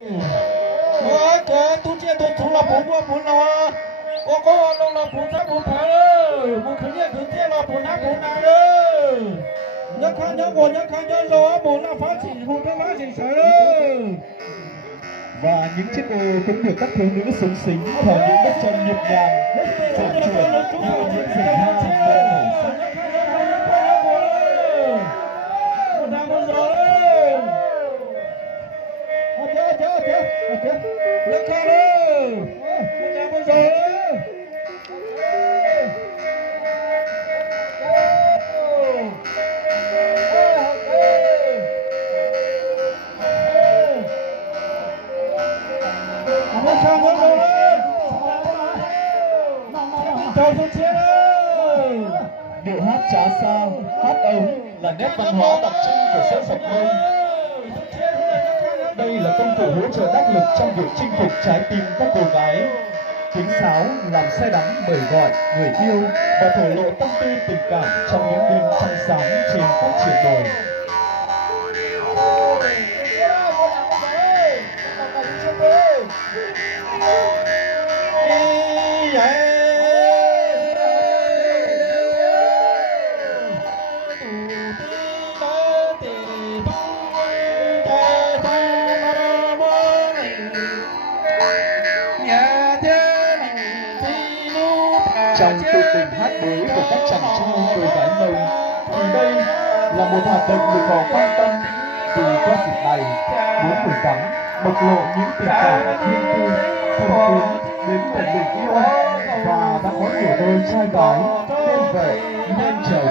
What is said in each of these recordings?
Cái tu chia tu tu là bốn nó có đâu là bốn sáu bốn tháng ơi một thứ nhất thứ chia là bốn năm bốn năm ơi nhớ khăn nhớ gió bốn là phát triển không có phát triển sớm ơi. Và những chiếc ô cũng được các thiếu nữ xúng xính vào những bước chân nhịp nhàng tròn trượt như những rừng hoa điệu hát trá sao, hát ống là nét văn hóa đặc trưng của dân tộc Mông. Đây là công cụ hỗ trợ đắc lực trong việc chinh phục trái tim các cô gái. Tiếng sáo làm say đắm bởi gọi người yêu và thổ lộ tâm tư tình cảm trong những đêm trăng sáng trên các triển đồi. Trong tư tình hát đối của các chàng trai cô gái Mông thì đây là một hoạt động được họ quan tâm, vì qua dịp này muốn gửi gắm bộc lộ những tình cảm riêng tư thân tín đến một tình yêu và đã có nhiều đôi trai gái nên vợ nên chồng.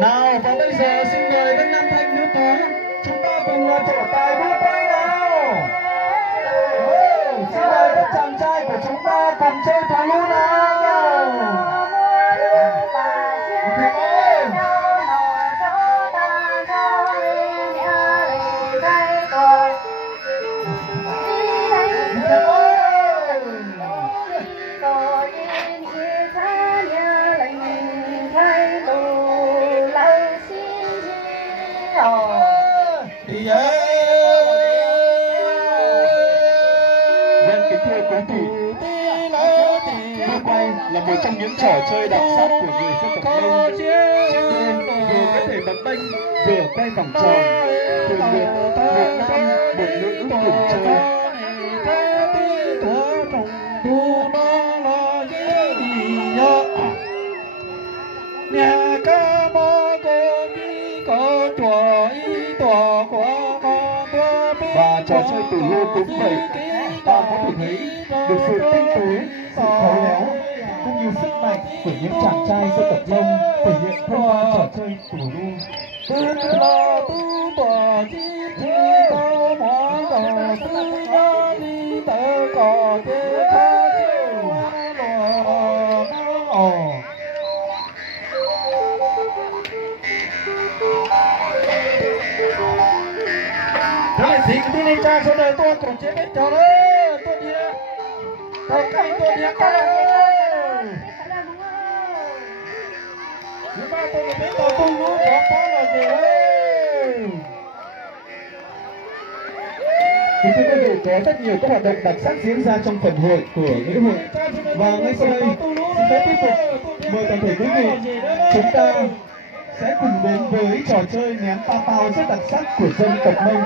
Nào và bây giờ xin mời các nam thanh nữ tú chúng ta cùng trổ tài đua tay nào. Xin mời các chàng trai của chúng ta cùng chơi thú nào. Kính thưa quý vị, đua quay là một trong những trò chơi đặc sắc của người dân tộc Mông. Vừa có thể bập bênh, vừa quay vòng tròn, thường lượt một nam một nữ cùng chơi. Và trò chơi tù lô cũng vậy, ta có thể thấy được sự tinh tế, sự khéo léo cũng như sức mạnh của những chàng trai dân tộc Mông thể hiện thông qua trò chơi tù lô. Thì cái này cha số đời tôi còn chế biết cho đó tôi đi tôi đi con nhưng mà tôi biết tôi luôn có là gì đấy. Thì thưa quý vị, có rất nhiều các hoạt động đặc sắc diễn ra trong phần hội của lễ hội. Và ngay sau đây xin phép tiếp tục mời toàn thể quý vị chúng ta sẽ cùng đến với trò chơi ném pa pao rất đặc sắc của dân tộc Mông.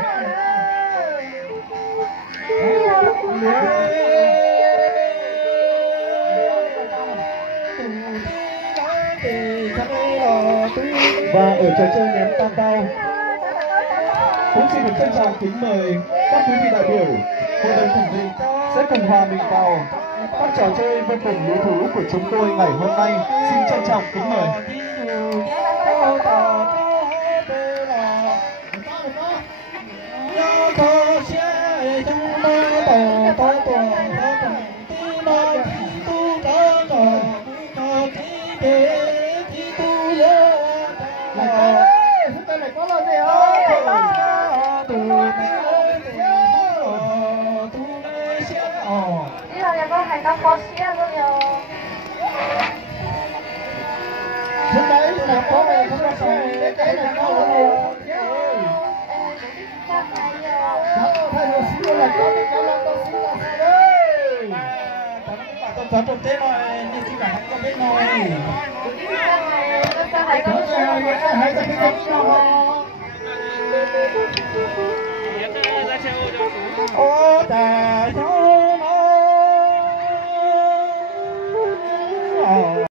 Và ở trò chơi ném pa pao cũng xin được trân trọng kính mời các quý vị đại biểu, hội đồng thẩm định sẽ cùng hòa mình vào các trò chơi vô cùng lý thú của chúng tôi ngày hôm nay. Xin trân trọng kính mời. Hay có khó xía luôn rồi. Hôm nay là có về không có sợi cái này có rồi. Thay đồ xíu là có cái là có xíu là sao đấy. Tôi thoát trong thế rồi, như khi cả hắn có biết rồi. Hay có cái rồi. Ô, ta